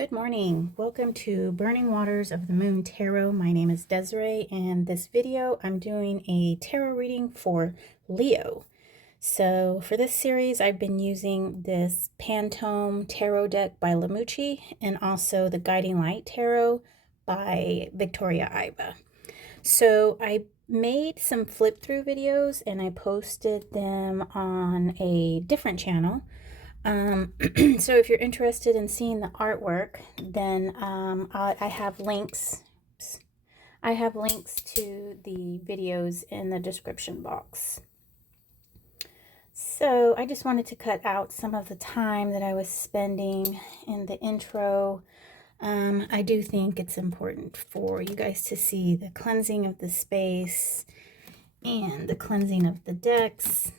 Good morning. Welcome to Burning Waters of the Moon Tarot. My name is Desiree, and this video I'm doing a tarot reading for Leo. So for this series, I've been using this Fantome tarot deck by Mucci and also the Guiding Light Tarot by Victoria Iva. So I made some flip through videos and I posted them on a different channel. So if you're interested in seeing the artwork, then I have links. I have links to the videos in the description box. So I just wanted to cut out some of the time that I was spending in the intro. I do think it's important for you guys to see the cleansing of the space and the cleansing of the decks.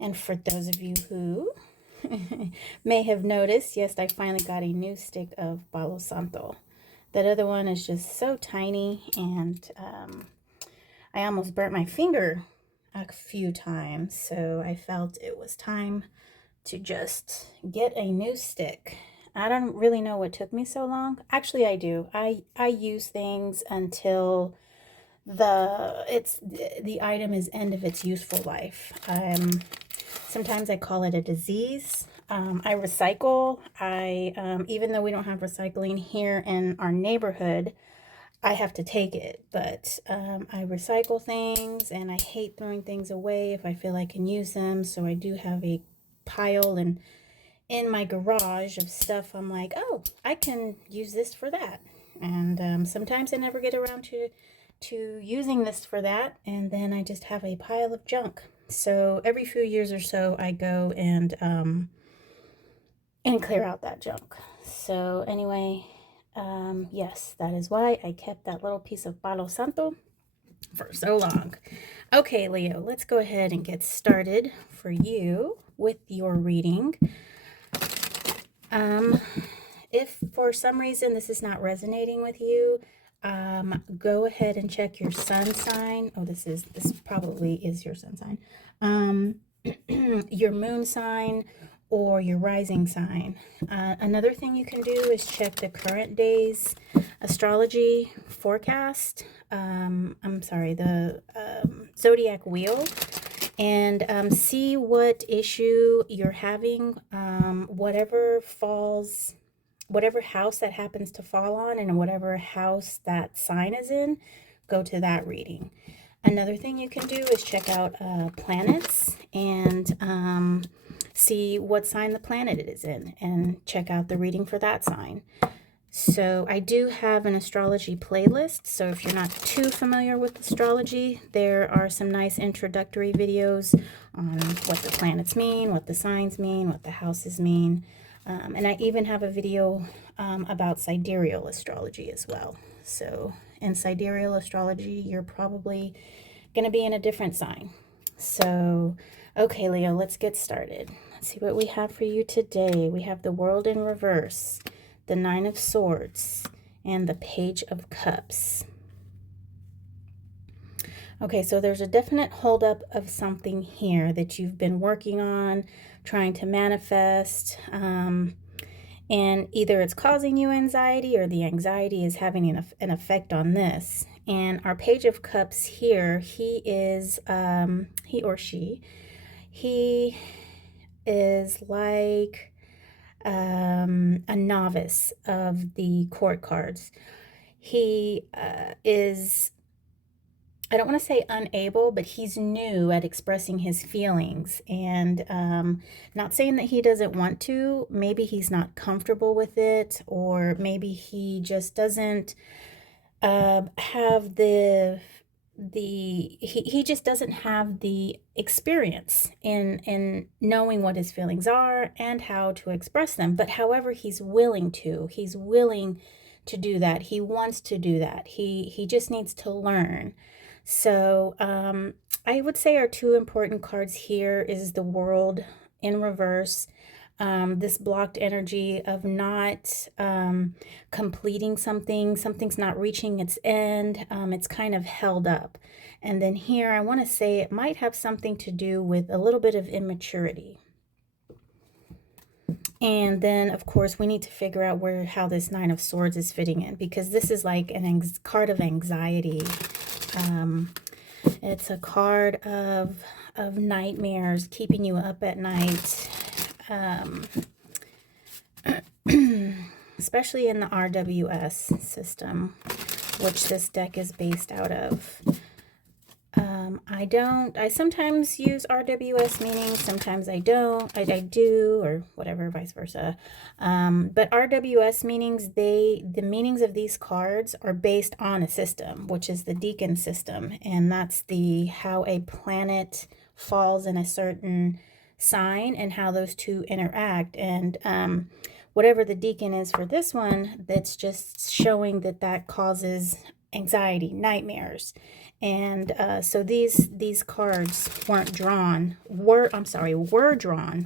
And for those of you who may have noticed, yes, I finally got a new stick of Palo Santo. That other one is just so tiny, and I almost burnt my finger a few times, so I felt it was time to just get a new stick. I don't really know what took me so long. Actually, I do. I use things until the item is end of its useful life. Sometimes I call it a disease. I recycle. Even though we don't have recycling here in our neighborhood, I have to take it. But I recycle things, and I hate throwing things away if I feel I can use them. So I do have a pile in my garage of stuff. I'm like, oh, I can use this for that. And sometimes I never get around to using this for that, and then I just have a pile of junk. So every few years or so, I go and clear out that junk. So anyway, yes, that is why I kept that little piece of Palo Santo for so long. Okay, Leo, let's go ahead and get started for you with your reading. If for some reason this is not resonating with you, go ahead and check your sun sign. Oh, this probably is your sun sign. Your moon sign or your rising sign. Another thing you can do is check the current day's astrology forecast. I'm sorry, the zodiac wheel, and see what issue you're having, whatever house that happens to fall on, and whatever house that sign is in, go to that reading. Another thing you can do is check out planets and see what sign the planet it is in, and check out the reading for that sign. So I do have an astrology playlist, so if you're not too familiar with astrology, there are some nice introductory videos on what the planets mean, what the signs mean, what the houses mean. And I even have a video about sidereal astrology as well. So in sidereal astrology, you're probably going to be in a different sign. So, okay, Leo, let's get started. Let's see what we have for you today. We have the World in reverse, the Nine of Swords, and the Page of Cups. Okay, so there's a definite holdup of something here that you've been working on, trying to manifest, and either it's causing you anxiety or the anxiety is having an effect on this. And our Page of Cups here, he or she is like a novice of the court cards. He is, I don't want to say unable, but he's new at expressing his feelings, and not saying that he doesn't want to. Maybe he's not comfortable with it, or maybe he just doesn't have he just doesn't have the experience in knowing what his feelings are and how to express them. But however, he's willing to do that. He wants to do that. He just needs to learn. So I would say our two important cards here is the World in reverse. This blocked energy of not completing something's not reaching its end, it's kind of held up. And then here, I want to say it might have something to do with a little bit of immaturity. And then, of course, we need to figure out how this Nine of Swords is fitting in, because this is like an card of anxiety. It's a card of nightmares, keeping you up at night, especially in the RWS system, which this deck is based out of. I sometimes use RWS meanings, sometimes I don't, I do, or whatever, vice versa. But RWS meanings, the meanings of these cards are based on a system, which is the Deacon system. And that's how a planet falls in a certain sign and how those two interact. And whatever the Deacon is for this one, that's just showing that causes anxiety, nightmares. And so these cards were drawn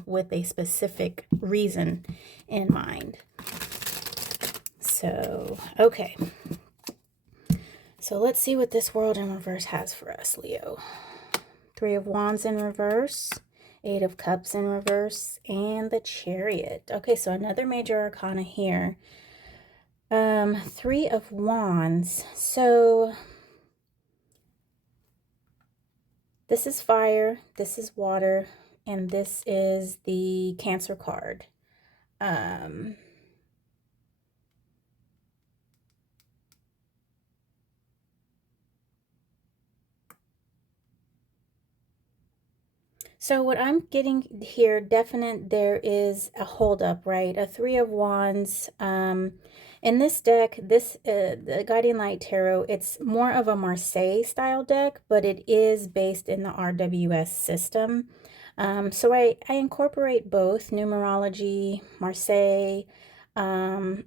with a specific reason in mind. So, okay. So let's see what this world in reverse has for us, Leo. 3 of Wands in reverse, 8 of Cups in reverse, and the Chariot. Okay, so another major arcana here. 3 of Wands. So this is fire, this is water, and this is the Cancer card. So what I'm getting here, definite, there is a holdup, right? A 3 of Wands. In this deck, the Guiding Light Tarot, it's more of a Marseille style deck, but it is based in the RWS system. So I incorporate both numerology, Marseille, and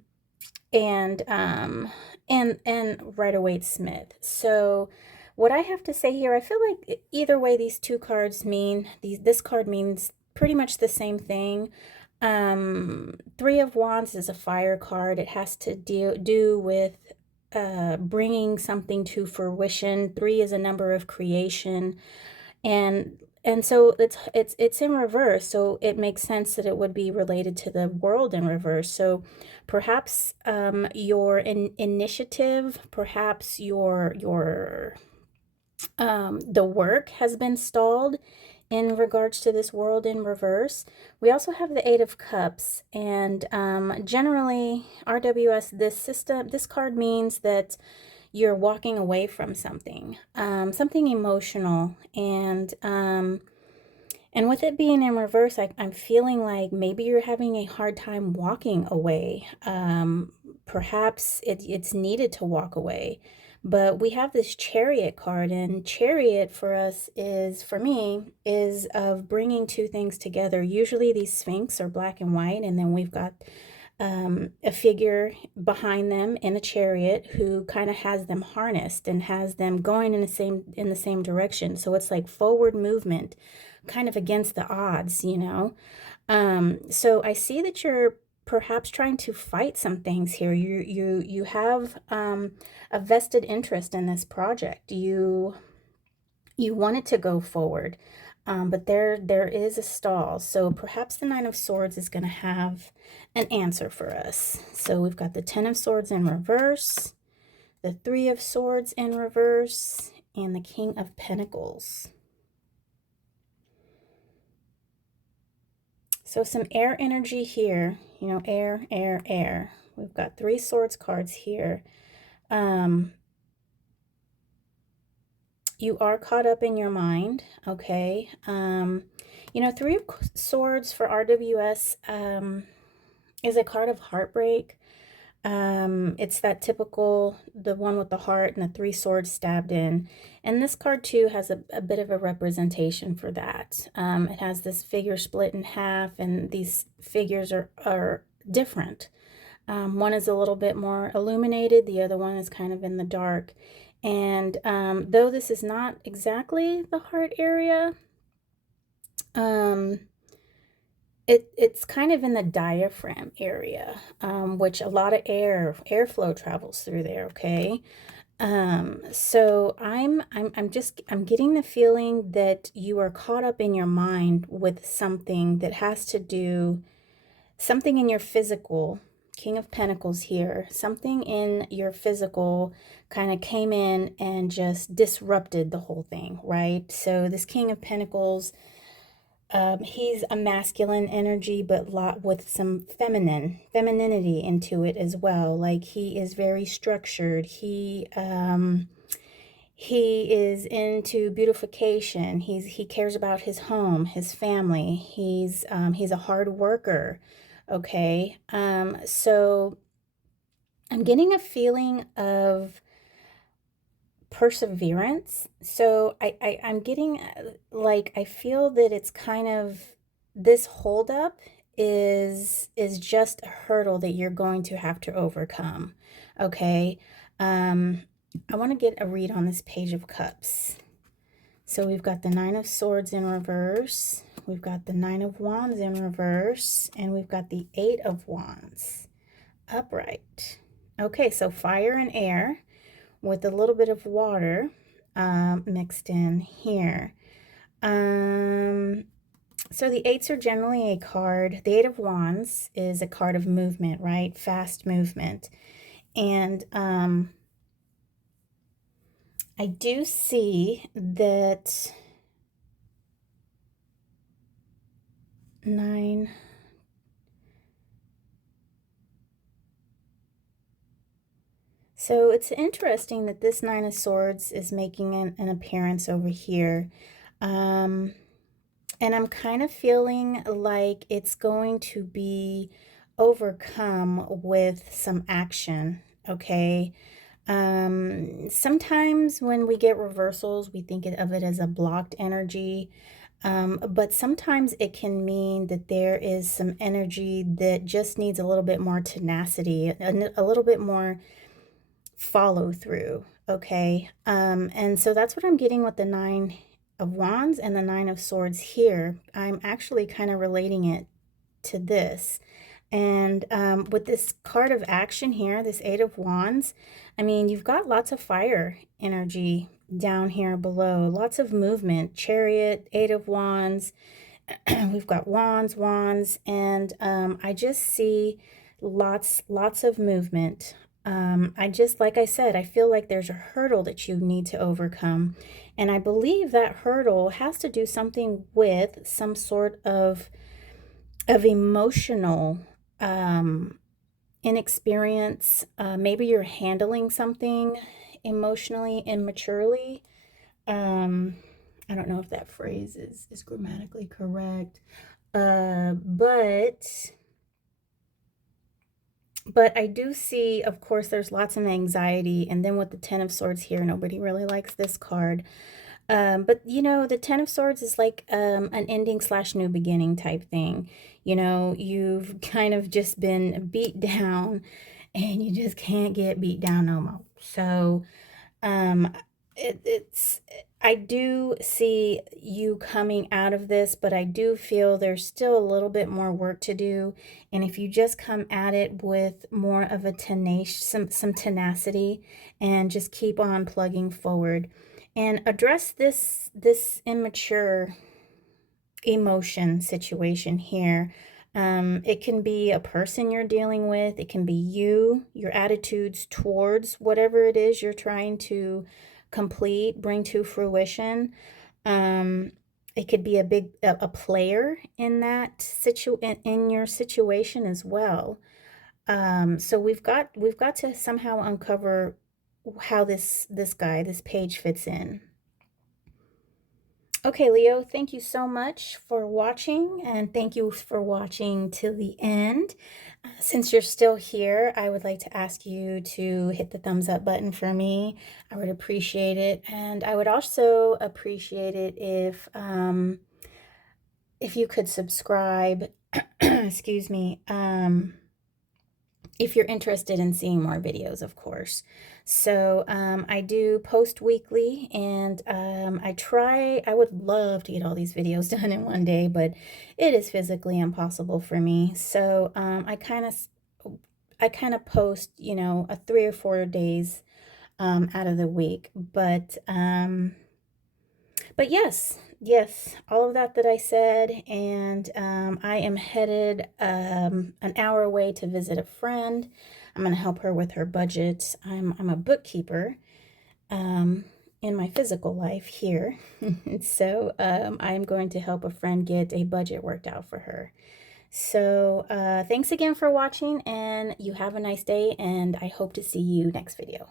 Rider-Waite-Smith. So what I have to say here, I feel like either way these two cards mean, this card means pretty much the same thing. 3 of Wands is a fire card. It has to do with bringing something to fruition. 3 is a number of creation, and so it's in reverse, so it makes sense that it would be related to the world in reverse. So perhaps your initiative, perhaps your the work has been stalled in regards to this world in reverse. We also have the 8 of Cups, and generally RWS, this card means that you're walking away from something, something emotional, and with it being in reverse, I'm feeling like maybe you're having a hard time walking away. Perhaps it's needed to walk away. But we have this Chariot card, and Chariot for us for me, is of bringing two things together. Usually these Sphinx are black and white, and then we've got a figure behind them in a chariot who kind of has them harnessed and has them going in the same direction. So it's like forward movement, kind of against the odds, you know. So I see that you're perhaps trying to fight some things here. You have a vested interest in this project. You want it to go forward, but there is a stall. So perhaps the 9 of Swords is going to have an answer for us. So we've got the 10 of Swords in reverse, the 3 of Swords in reverse, and the King of Pentacles. So some air energy here, you know, air, air, air. We've got 3 Swords cards here. You are caught up in your mind, okay? You know, 3 of Swords for RWS is a card of heartbreak. It's that typical, the one with the heart and the 3 swords stabbed in. And this card too has a bit of a representation for that. It has this figure split in half, and these figures are different. One is a little bit more illuminated, the other one is kind of in the dark. And though this is not exactly the heart area, it's kind of in the diaphragm area, which a lot of airflow travels through there, okay? So I'm getting the feeling that you are caught up in your mind with something that has to do something in your physical, King of Pentacles here, something in your physical kind of came in and just disrupted the whole thing, right? So this King of Pentacles, he's a masculine energy, but lot with some femininity into it as well. Like he is very structured. He is into beautification. He cares about his home, his family. He's a hard worker. Okay. So I'm getting a feeling of perseverance. So I'm getting like I feel that it's kind of this holdup is just a hurdle that you're going to have to overcome. Okay. I want to get a read on this Page of Cups. So we've got the Nine of Swords in reverse, we've got the Nine of Wands in reverse, and we've got the Eight of Wands upright. Okay, so fire and air with a little bit of water mixed in here. So the eights are generally a card. The Eight of Wands is a card of movement, right? Fast movement. And I do see that 9. So it's interesting that this Nine of Swords is making an appearance over here. And I'm kind of feeling like it's going to be overcome with some action, okay? Sometimes when we get reversals, we think of it as a blocked energy. But sometimes it can mean that there is some energy that just needs a little bit more tenacity, a little bit more follow through, okay? And so that's what I'm getting with the Nine of Wands and the Nine of Swords here. I'm actually kind of relating it to this. And with this card of action here, this Eight of Wands, I mean, you've got lots of fire energy down here below, lots of movement, Chariot, Eight of Wands. We've got wands, and I just see lots of movement. I just, like I said, I feel like there's a hurdle that you need to overcome. And I believe that hurdle has to do something with some sort of emotional inexperience. Maybe you're handling something emotionally immaturely. I don't know if that phrase is grammatically correct. But I do see, of course, there's lots of anxiety. And then with the Ten of Swords here, nobody really likes this card. But, you know, the Ten of Swords is like an ending slash new beginning type thing. You know, you've kind of just been beat down and you just can't get beat down no more. So um, it's I do see you coming out of this, but I do feel there's still a little bit more work to do. And if you just come at it with more of a some tenacity, and just keep on plugging forward and address this immature emotion situation here. It can be a person you're dealing with. It can be you, your attitudes towards whatever it is you're trying to complete, bring to fruition. It could be a player in that in your situation as well. So we've got to somehow uncover how this page fits in. Okay, Leo, thank you so much for watching, and thank you for watching till the end. Since you're still here, I would like to ask you to hit the thumbs up button for me. I would appreciate it, and I would also appreciate it if you could subscribe. Excuse me. If you're interested in seeing more videos, of course. So I do post weekly, and I would love to get all these videos done in one day, but it is physically impossible for me. So I kind of post, you know, 3 or 4 days out of the week. But yes, yes, all of that I said, and I am headed an hour away to visit a friend. I'm going to help her with her budget. I'm a bookkeeper in my physical life here, so I'm going to help a friend get a budget worked out for her. So thanks again for watching, and you have a nice day, and I hope to see you next video.